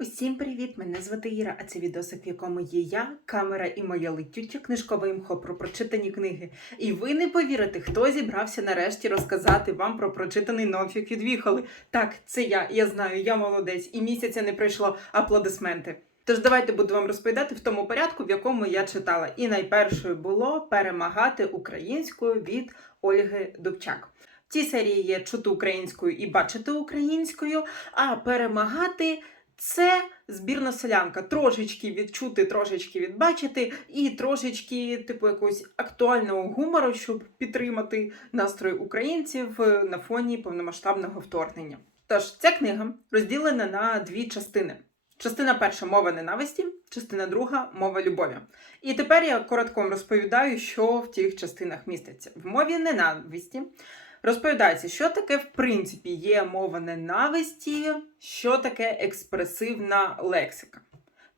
Усім привіт! Мене звати Іра, а це відосик, в якому є я, камера і моя летюча книжкова імхо про прочитані книги. І ви не повірите, хто зібрався нарешті розказати вам про прочитаний нонфік від Віхоли. Так, це я, я знаю, я молодець, і місяця не пройшло аплодисменти. Тож давайте буду вам розповідати в тому порядку, в якому я читала. І найпершою було перемагати українською від Ольги Дубчак. В цій серії є чути українською і бачити українською, а перемагати це збірна селянка. Трошечки відчути, трошечки відбачити, і трошечки, типу, якогось актуального гумору, щоб підтримати настрої українців е, на фоні повномасштабного вторгнення. Тож ця книга розділена на дві частини. Частина перша мова ненависті, частина друга мова любові. І тепер я коротко розповідаю, що в тих частинах міститься. В мові ненависті розповідається, що таке в принципі є мова ненависті, що таке експресивна лексика.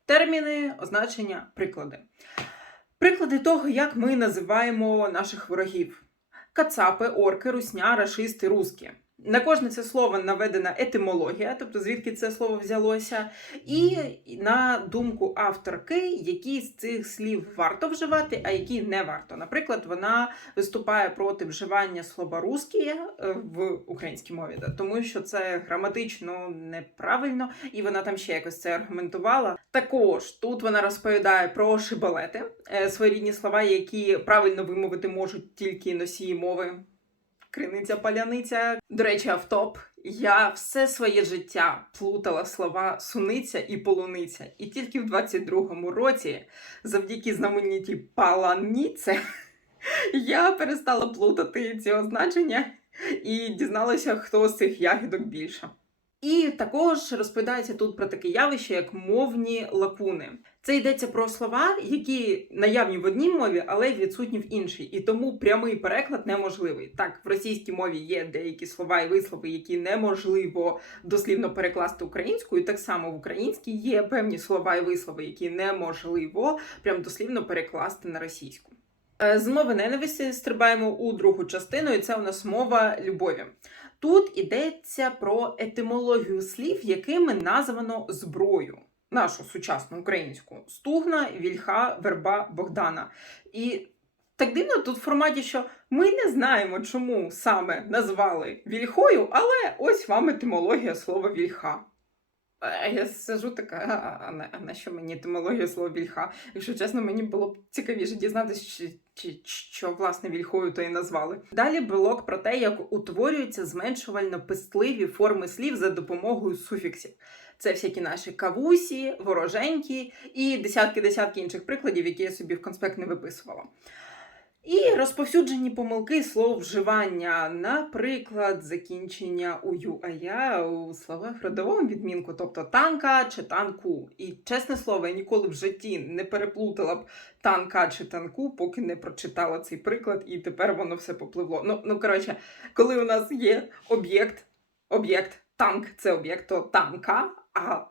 Терміни, означення, приклади. Приклади того, як ми називаємо наших ворогів: кацапи, орки, русня, рашисти, русські. На кожне це слово наведена етимологія, тобто звідки це слово взялося, і на думку авторки, які з цих слів варто вживати, а які не варто. Наприклад, вона виступає проти вживання слова «русські» в українській мові, тому що це граматично неправильно, і вона там ще якось це аргументувала. Також тут вона розповідає про шибалети, е, своєрідні слова, які правильно вимовити можуть тільки носії мови. Криниця паляниця. До речі, автоп. Я все своє життя плутала слова суниця і полуниця. І тільки в 22-му році, завдяки знаменитій паланіце, я перестала плутати ці означення і дізналася, хто з цих ягідок більше. І також розповідається тут про таке явище, як мовні лакуни. Це йдеться про слова, які наявні в одній мові, але відсутні в іншій, і тому прямий переклад неможливий. Так, в російській мові є деякі слова і вислови, які неможливо дослівно перекласти українською. Так само в українській є певні слова і вислови, які неможливо прям дослівно перекласти на російську. Е, З мови ненависті стрибаємо у другу частину, і це у нас мова любові. Тут йдеться про етимологію слів, якими названо зброю. Нашу сучасну українську стугна, вільха, верба, Богдана. І так дивно тут в форматі, що ми не знаємо, чому саме назвали вільхою, але ось вам етимологія слова вільха. Я сижу така, а, на, а на що мені етимологія слова вільха? Якщо чесно, мені було б цікавіше дізнатися, чи, що власне вільхою то і назвали. Далі блок про те, як утворюються зменшувально пестливі форми слів за допомогою суфіксів. Це всякі наші кавусі, вороженькі і десятки-десятки інших прикладів, які я собі в конспект не виписувала. І розповсюджені помилки слов вживання, наприклад, закінчення ую а я у словах родовому відмінку, тобто танка чи танку. І чесне слово, я ніколи в житті не переплутала б танка чи танку, поки не прочитала цей приклад, і тепер воно все попливло. Ну, ну коротше, коли у нас є об'єкт, об'єкт танк це об'єкт то танка, а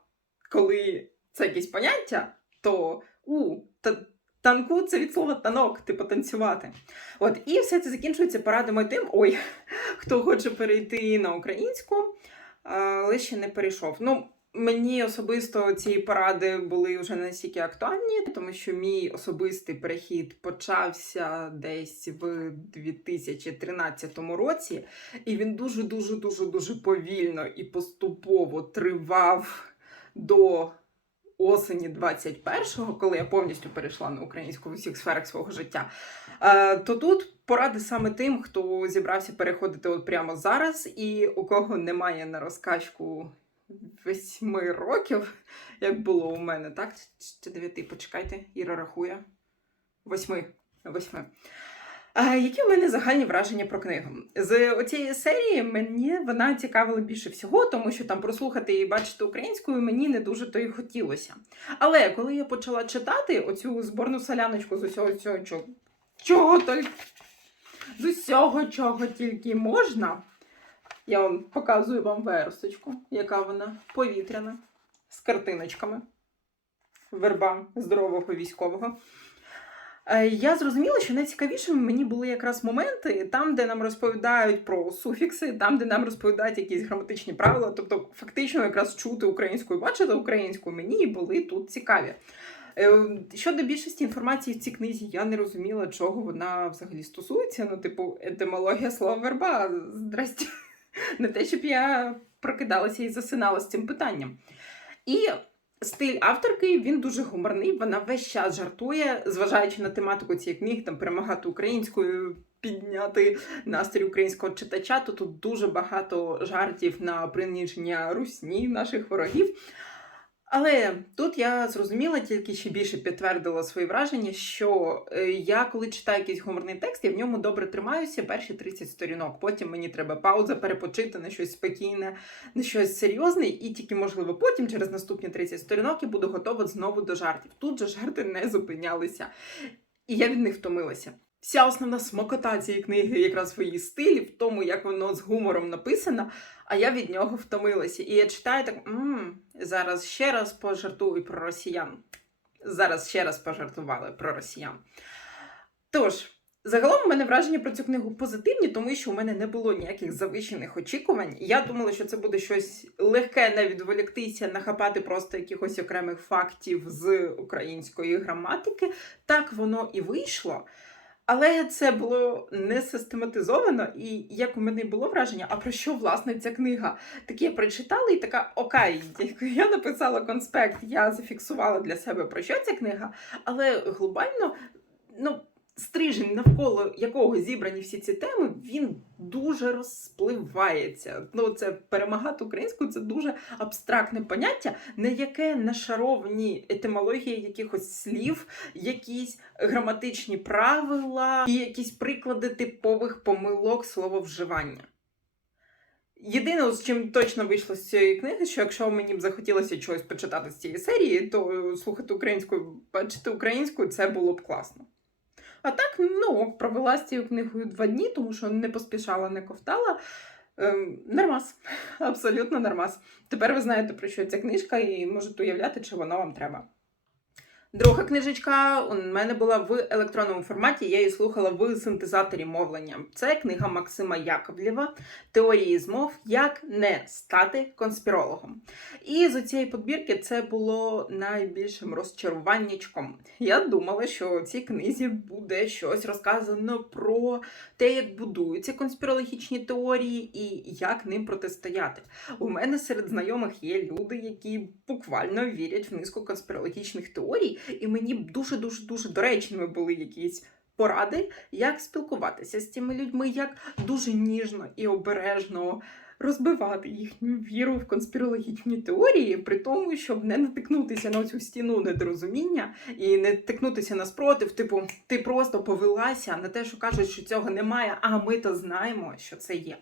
коли це якесь поняття, то у та. Танку це від слова танок, типу танцювати. От, і все це закінчується порадами тим, ой, хто хоче перейти на українську, але ще не перейшов. Ну, мені особисто ці поради були вже не настільки актуальні, тому що мій особистий перехід почався десь в 2013 році, і він дуже дуже дуже дуже повільно і поступово тривав до осені 21-го, коли я повністю перейшла на українську в усіх сферах свого життя, е, то тут поради саме тим, хто зібрався переходити от прямо зараз, і у кого немає на розкачку восьми років, як було у мене, так? Чи дев'яти, почекайте, Іра рахує. Восьми. Восьми. А, які в мене загальні враження про книгу? З цієї серії мені вона цікавила більше всього, тому що там прослухати і бачити українською мені не дуже то й хотілося. Але коли я почала читати оцю зборну соляночку з усього цього, чого, чого з усього, чого тільки можна, я вам показую вам версточку, яка вона повітряна, з картиночками. Верба здорового військового. Е, Я зрозуміла, що найцікавішими мені були якраз моменти там, де нам розповідають про суфікси, там, де нам розповідають якісь граматичні правила. Тобто, фактично, якраз чути українською, бачити українською мені були тут цікаві. Е, Щодо більшості інформації в цій книзі, я не розуміла, чого вона взагалі стосується. Ну, типу, етимологія слова верба. Здрасте. Не те, щоб я прокидалася і засинала з цим питанням. І стиль авторки він дуже гуморний. Вона весь час жартує, зважаючи на тематику цієї книги, там перемагати українською, підняти настрій українського читача. То тут дуже багато жартів на приниження русні наших ворогів. Але тут я зрозуміла, тільки ще більше підтвердила свої враження, що е, я, коли читаю якийсь гуморний текст, я в ньому добре тримаюся перші 30 сторінок. Потім мені треба пауза перепочити на щось спокійне, на щось серйозне, і тільки, можливо, потім, через наступні 30 сторінок, я буду готова знову до жартів. Тут же жарти не зупинялися, і я від них втомилася. Вся основна смакота цієї книги якраз в її стилі, в тому, як воно з гумором написано, а я від нього втомилася. І я читаю так: м зараз ще раз пожартую про росіян. Зараз ще раз пожартували про росіян. Тож, загалом у мене враження про цю книгу позитивні, тому що у мене не було ніяких завищених очікувань. Я думала, що це буде щось легке, не відволіктися, нахапати просто якихось окремих фактів з української граматики. Так воно і вийшло. Але це було не систематизовано, і як у мене було враження, а про що власне ця книга? Таке я прочитала і така окей, я написала конспект, я зафіксувала для себе про що ця книга, але глобально, ну. Стрижень, навколо якого зібрані всі ці теми, він дуже розпливається. Ну, це перемагати українською це дуже абстрактне поняття, на яке нашаровані етимології якихось слів, якісь граматичні правила і якісь приклади типових помилок слововживання. Єдине, з чим точно вийшло з цієї книги, що якщо мені б захотілося чогось почитати з цієї серії, то слухати українською, бачити українською це було б класно. А так, ну, провела з цією книгою два дні, тому що не поспішала, не ковтала. Ем, нормас, абсолютно нормас. Тепер ви знаєте, про що ця книжка, і можете уявляти, чи воно вам треба. Друга книжечка у мене була в електронному форматі, я її слухала в синтезаторі мовлення. Це книга Максима Яковлєва Теорії змов, як не стати конспірологом. І з цієї подбірки це було найбільшим розчаруваннячком. Я думала, що в цій книзі буде щось розказано про те, як будуються конспірологічні теорії і як ним протистояти. У мене серед знайомих є люди, які буквально вірять в низку конспірологічних теорій, і мені дуже дуже дуже доречними були якісь. Поради, як спілкуватися з цими людьми, як дуже ніжно і обережно розбивати їхню віру в конспірологічні теорії, при тому, щоб не натикнутися на цю стіну недорозуміння і не тикнутися на спротив, типу, ти просто повелася на те, що кажуть, що цього немає, а ми то знаємо, що це є.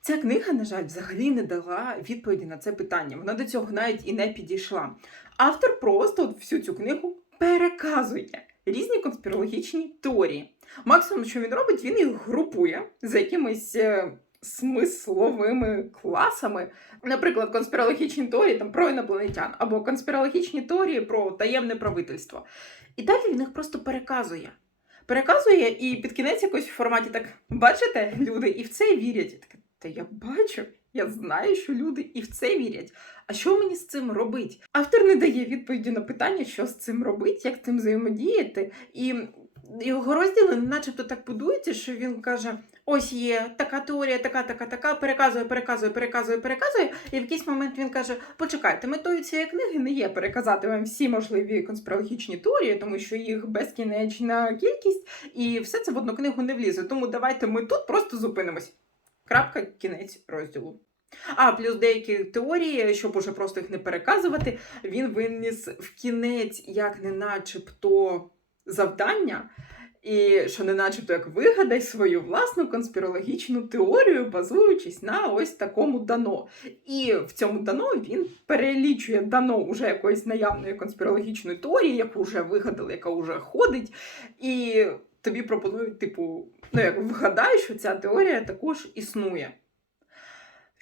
Ця книга, на жаль, взагалі не дала відповіді на це питання. Вона до цього навіть і не підійшла. Автор просто всю цю книгу переказує різні конспірологічні теорії. Максимум, що він робить, він їх групує за якимись е, смисловими класами. Наприклад, конспірологічні теорії там, про інопланетян, або конспірологічні теорії про таємне правительство. І далі він їх просто переказує. Переказує і під кінець якось в форматі так бачите, люди і в це вірять. Я така, Та я бачу, я знаю, що люди і в це вірять. А що мені з цим робить? Автор не дає відповіді на питання, що з цим робить, як з цим взаємодіяти. І його розділи начебто так будуються, що він каже: ось є така теорія, така, така, така, переказує, переказує, переказує, переказує. І в якийсь момент він каже: Почекайте, метою цієї книги не є переказати вам всі можливі конспірологічні теорії, тому що їх безкінечна кількість, і все це в одну книгу не влізе. Тому давайте ми тут просто зупинимось. Крапка, кінець розділу. А, плюс деякі теорії, щоб уже просто їх не переказувати, він виніс в кінець, як не начебто завдання, і що не начебто як вигадай свою власну конспірологічну теорію, базуючись на ось такому дано. І в цьому дано він перелічує дано уже якоїсь наявної конспірологічної теорії, яку вже вигадали, яка вже ходить, і тобі пропонують, типу, ну як вгадай, що ця теорія також існує.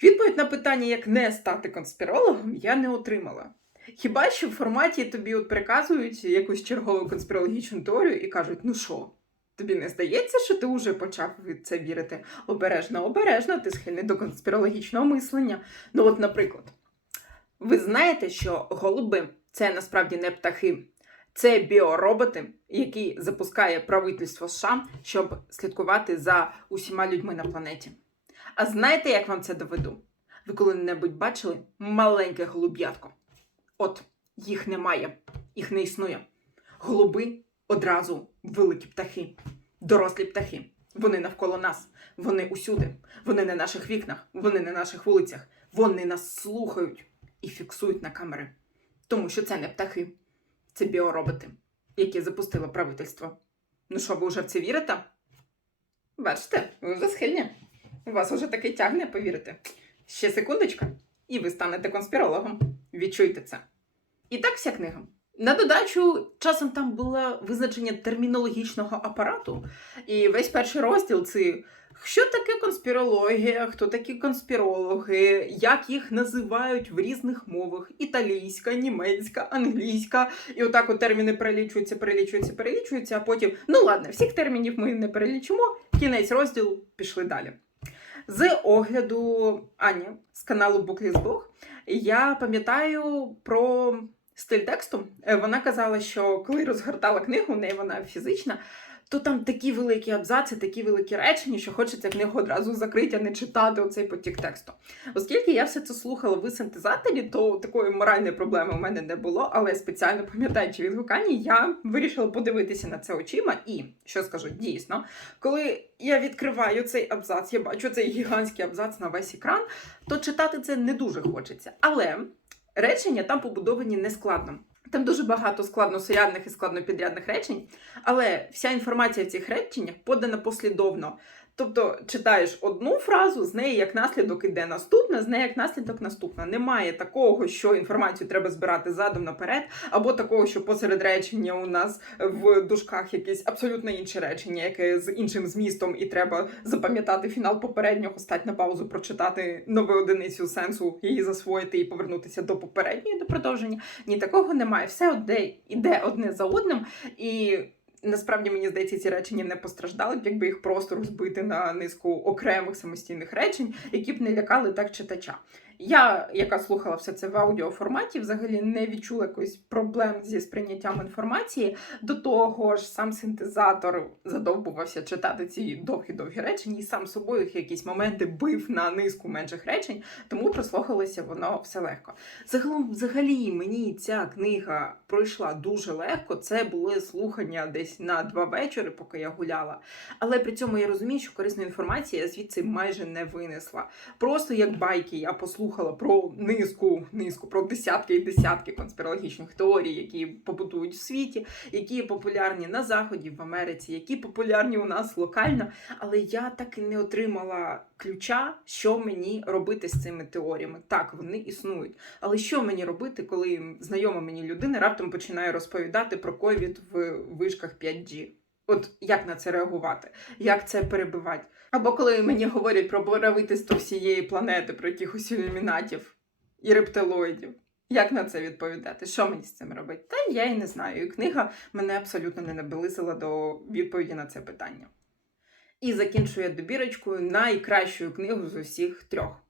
Відповідь на питання, як не стати конспірологом, я не отримала. Хіба що в форматі тобі от приказують якусь чергову конспірологічну теорію і кажуть, ну що, тобі не здається, що ти вже почав в це вірити? Обережно, обережно, ти схильний до конспірологічного мислення. Ну, от, наприклад, ви знаєте, що голуби це насправді не птахи, це біороботи, які запускає правительство США, щоб слідкувати за усіма людьми на планеті. А знаєте, як вам це доведу? Ви коли-небудь бачили маленьке голуб'ятко? От їх немає, їх не існує. Голуби одразу великі птахи, дорослі птахи. Вони навколо нас, вони усюди, вони на наших вікнах, вони на наших вулицях, вони нас слухають і фіксують на камери. Тому що це не птахи, це біороботи, які запустило правительство. Ну що, ви вже в це вірите? Бачите, ви вже схильні. У вас уже таки тягне повірити. Ще секундочка, і ви станете конспірологом. Відчуйте це. І так вся книга. На додачу, часом там було визначення термінологічного апарату, і весь перший розділ це що таке конспірологія, хто такі конспірологи, як їх називають в різних мовах: італійська, німецька, англійська. І отак от терміни перелічуються, перелічуються, перелічуються, а потім, ну ладно, всіх термінів ми не перелічимо. Кінець розділу пішли далі. З огляду Ані з каналу Booklist я пам'ятаю про стиль тексту. Е, Вона казала, що коли розгортала книгу, в неї вона фізична, то там такі великі абзаци, такі великі речення, що хочеться книгу одразу закрити, а не читати оцей потік тексту. Оскільки я все це слухала в синтезаторі, то такої моральної проблеми у мене не було, але спеціально пам'ятаючи відгукання, я вирішила подивитися на це очима. І що скажу, дійсно, коли я відкриваю цей абзац, я бачу цей гігантський абзац на весь екран, то читати це не дуже хочеться. Але речення там побудовані нескладно. Там дуже багато складносурядних і складнопідрядних речень, але вся інформація в цих реченнях подана послідовно. Тобто читаєш одну фразу, з неї як наслідок іде наступна, з неї як наслідок наступна. Немає такого, що інформацію треба збирати задом наперед, або такого, що посеред речення у нас в дужках якесь абсолютно інше речення, яке з іншим змістом, і треба запам'ятати фінал попереднього, стати на паузу, прочитати нову одиницю сенсу, її засвоїти і повернутися до попередньої до продовження. Ні, такого немає. Все одне іде одне за одним і. Насправді мені здається, ці речення не постраждали б, якби їх просто розбити на низку окремих самостійних речень, які б не лякали так читача. Я, яка слухала все це в аудіоформаті, взагалі не відчула якоїсь проблем зі сприйняттям інформації. До того ж, сам синтезатор задовбувався читати ці довгі-довгі речення, і сам собою їх якісь моменти бив на низку менших речень, тому прослухалося воно все легко. Загалом, взагалі, мені ця книга пройшла дуже легко. Це були слухання десь на два вечори, поки я гуляла. Але при цьому я розумію, що корисної інформації я звідси майже не винесла. Просто як байки я послухала про низку, низку, про десятки і десятки конспірологічних теорій, які побудують в світі, які популярні на Заході, в Америці, які популярні у нас локально. Але я так і не отримала ключа, що мені робити з цими теоріями. Так, вони існують. Але що мені робити, коли знайома мені людина раптом починає розповідати про ковід в вишках 5G? От як на це реагувати? Як це перебивати? Або коли мені говорять про правительство всієї планети, про якихось ілюмінатів і рептилоїдів. Як на це відповідати? Що мені з цим робити? Та я і не знаю. І книга мене абсолютно не наблизила до відповіді на це питання. І закінчую я добірочкою найкращою книгу з усіх трьох.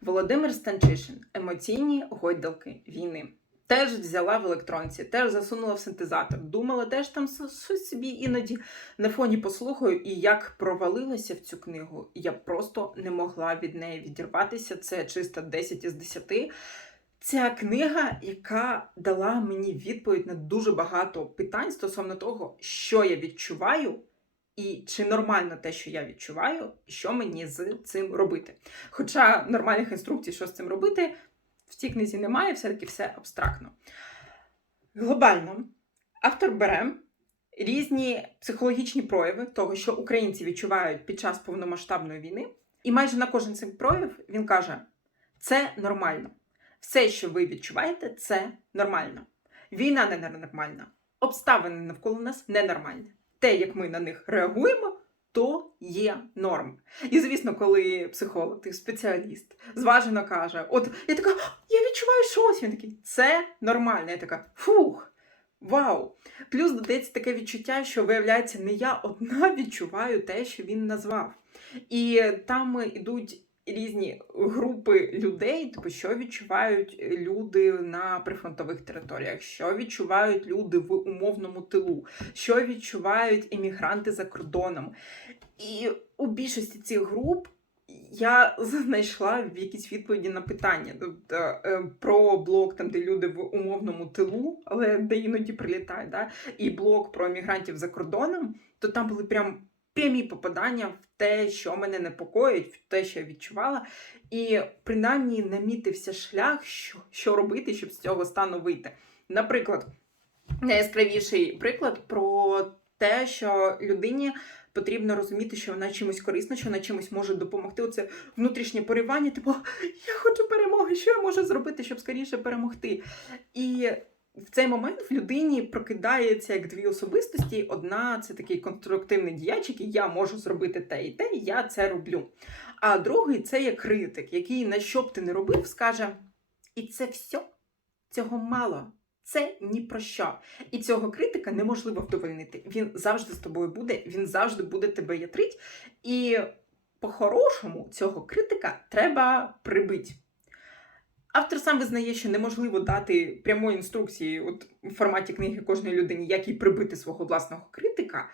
Володимир Станчишин Емоційні гойдалки війни. Теж взяла в електронці, теж засунула в синтезатор. Думала, теж там щось собі іноді на фоні послухаю, і як провалилася в цю книгу, я просто не могла від неї відірватися. Це чисто 10 із 10. Ця книга, яка дала мені відповідь на дуже багато питань стосовно того, що я відчуваю, і чи нормально те, що я відчуваю, і що мені з цим робити. Хоча нормальних інструкцій, що з цим робити, в цій книзі немає, все-таки все абстрактно. Глобально автор бере різні психологічні прояви того, що українці відчувають під час повномасштабної війни, і майже на кожен цей прояв він каже: це нормально. Все, що ви відчуваєте, це нормально. Війна не ненормальна, обставини навколо нас ненормальні. Те, як ми на них реагуємо, то є норм. І звісно, коли психолог, ти спеціаліст, зважено каже: От я така, я відчуваю щось. Він такий, це нормально. Я така, фух. Вау! Плюс додається таке відчуття, що виявляється, не я одна відчуваю те, що він назвав. І там ідуть різні групи людей, типу, що відчувають люди на прифронтових територіях, що відчувають люди в умовному тилу, що відчувають іммігранти за кордоном. І у більшості цих груп я знайшла в якісь відповіді на питання. Тобто е, про блок, там, де люди в умовному тилу, але де іноді прилітають, да? і блок про мігрантів за кордоном, то там були прям прямі попадання в те, що мене непокоїть, в те, що я відчувала. І принаймні намітився шлях, що, що робити, щоб з цього стану вийти. Наприклад, найяскравіший приклад про те, що людині потрібно розуміти, що вона чимось корисна, що вона чимось може допомогти. Оце внутрішнє поривання, типу, я хочу перемоги, що я можу зробити, щоб скоріше перемогти. І в цей момент в людині прокидається як дві особистості. Одна це такий конструктивний діяч, який я можу зробити те і те, і я це роблю. А другий це є критик, який на що б ти не робив, скаже: і це все, цього мало. Це ні про що. І цього критика неможливо вдовольнити. Він завжди з тобою буде, він завжди буде тебе ятрить. І по-хорошому цього критика треба прибити. Автор сам визнає, що неможливо дати прямої інструкції от, в форматі книги кожної людині, як їй прибити свого власного критика.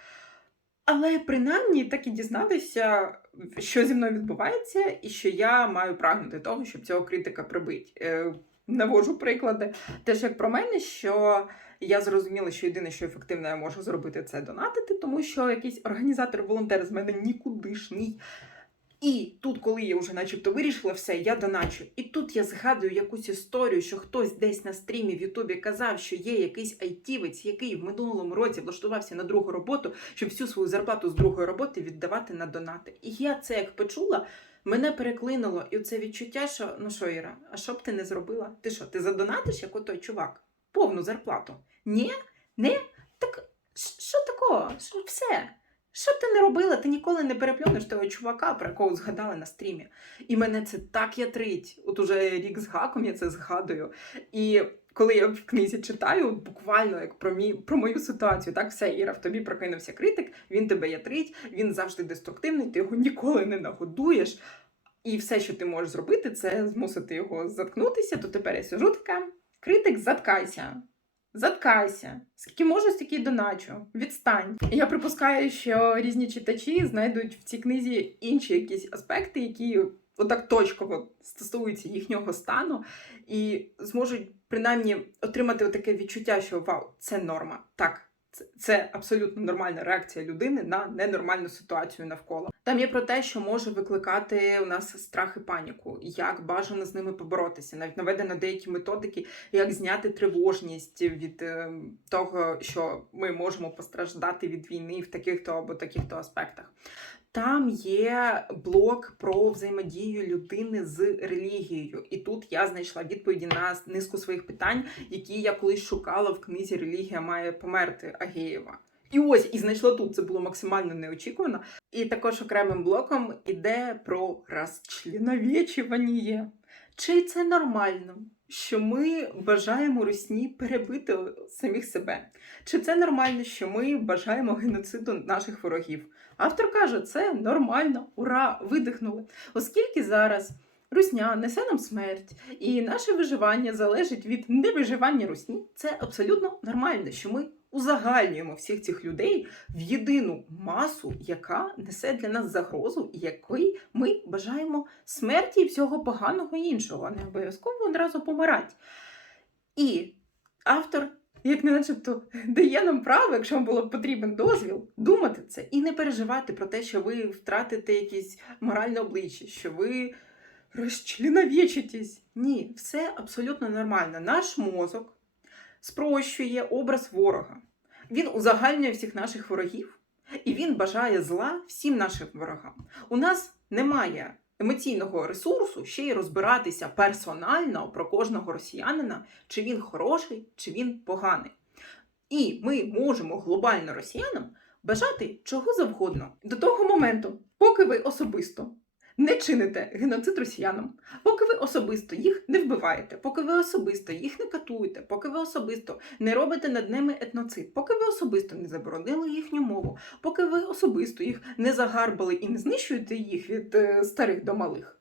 Але принаймні так і дізналися, що зі мною відбувається, і що я маю прагнути того, щоб цього критика прибити. Е, навожу приклади. Теж як про мене, що я зрозуміла, що єдине, що ефективно я можу зробити, це донатити, тому що якийсь організатор-волонтер з мене нікудишній. І тут, коли я вже начебто вирішила все, я доначу. І тут я згадую якусь історію, що хтось десь на стрімі в Ютубі казав, що є якийсь айтівець, який в минулому році влаштувався на другу роботу, щоб всю свою зарплату з другої роботи віддавати на донати. І я це як почула, мене переклинуло, і це відчуття, що ну що, Іра, а що б ти не зробила? Ти що, ти задонатиш, як отой чувак? Повну зарплату? Ні? Не? Так що такого? Що все? Що б ти не робила, ти ніколи не переплюнеш того чувака, про якого згадали на стрімі. І мене це так ятрить. От уже рік з гаком я це згадую. І коли я в книзі читаю, буквально як про мій, про мою ситуацію, так все, Іра, в тобі прокинувся критик, він тебе ятрить, він завжди деструктивний, ти його ніколи не нагодуєш. І все, що ти можеш зробити, це змусити його заткнутися. То тепер я сижу така, критик, заткайся. Заткайся, скільки можу, стільки доначу. Відстань. Я припускаю, що різні читачі знайдуть в цій книзі інші якісь аспекти, які отак точково стосуються їхнього стану, і зможуть принаймні отримати таке відчуття, що вау, це норма. Так, це, абсолютно нормальна реакція людини на ненормальну ситуацію навколо. Там є про те, що може викликати у нас страх і паніку, як бажано з ними поборотися. Навіть наведено деякі методики, як зняти тривожність від е, того, що ми можемо постраждати від війни в таких-то або таких-то аспектах. Там є блок про взаємодію людини з релігією, і тут я знайшла відповіді на низку своїх питань, які я колись шукала в книзі Релігія має померти Агеєва. І ось і знайшла тут. Це було максимально неочікувано. І також окремим блоком іде про розчленовічування. Чи це нормально, що ми бажаємо русні перебити самих себе? Чи це нормально, що ми бажаємо геноциду наших ворогів? Автор каже, це нормально, ура, видихнули. Оскільки зараз русня несе нам смерть, і наше виживання залежить від невиживання русні, це абсолютно нормально, що ми узагальнюємо всіх цих людей в єдину масу, яка несе для нас загрозу, і якої ми бажаємо смерті всього поганого іншого, не обов'язково одразу помирати. І автор як не начебто дає нам право, якщо вам було б потрібен дозвіл, думати це і не переживати про те, що ви втратите якесь моральне обличчя, що ви розчленовічитесь. Ні, все абсолютно нормально. Наш мозок спрощує образ ворога. Він узагальнює всіх наших ворогів, і він бажає зла всім нашим ворогам. У нас немає емоційного ресурсу ще й розбиратися персонально про кожного росіянина, чи він хороший, чи він поганий. І ми можемо глобально росіянам бажати чого завгодно до того моменту, поки ви особисто не чините геноцид росіянам, поки ви особисто їх не вбиваєте, поки ви особисто їх не катуєте, поки ви особисто не робите над ними етноцид, поки ви особисто не заборонили їхню мову, поки ви особисто їх не загарбали і не знищуєте їх від е, старих до малих.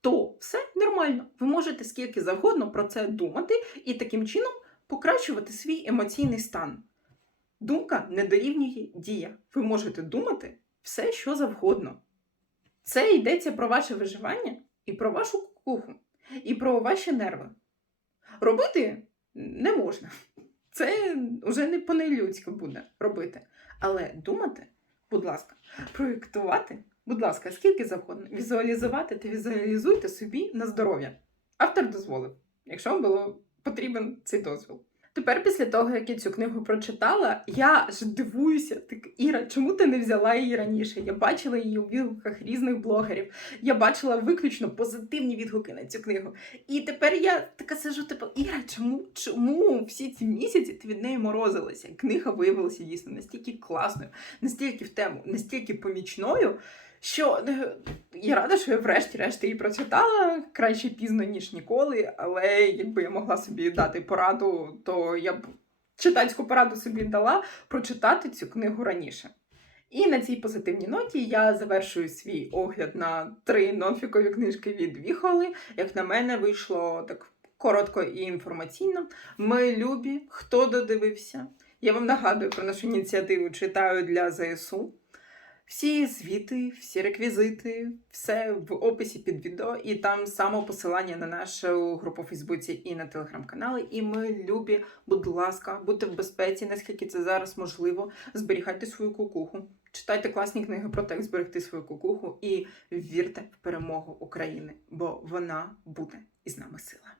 То все нормально. Ви можете скільки завгодно про це думати і таким чином покращувати свій емоційний стан. Думка не дорівнює дія. Ви можете думати все, що завгодно. Це йдеться про ваше виживання і про вашу кукуху, і про ваші нерви. Робити не можна. Це вже не по-нелюдськи буде робити. Але думати, будь ласка, проєктувати, будь ласка, скільки завгодно, візуалізувати та візуалізуйте собі на здоров'я. Автор дозволив, якщо вам було потрібен цей дозвіл. Тепер, після того, як я цю книгу прочитала, я ж дивуюся, так Іра, чому ти не взяла її раніше? Я бачила її у відгуках різних блогерів. Я бачила виключно позитивні відгуки на цю книгу. І тепер я така сижу, типу, Іра, чому, чому всі ці місяці ти від неї морозилася? Книга виявилася дійсно настільки класною, настільки в тему, настільки помічною. Що е, я рада, що я врешті-решт її прочитала краще пізно, ніж ніколи, але якби я могла собі дати пораду, то я б читацьку пораду собі дала прочитати цю книгу раніше. І на цій позитивній ноті я завершую свій огляд на три нонфікові книжки від Віхоли. Як на мене, вийшло так коротко і інформаційно. Ми любі, хто додивився. Я вам нагадую про нашу ініціативу читаю для ЗСУ. Всі звіти, всі реквізити, все в описі під відео, і там само посилання на нашу групу в Фейсбуці і на телеграм-канали. І ми любі, будь ласка, будьте в безпеці, наскільки це зараз можливо. Зберігайте свою кукуху, читайте класні книги про те, як зберегти свою кукуху, і вірте в перемогу України, бо вона буде із нами сила.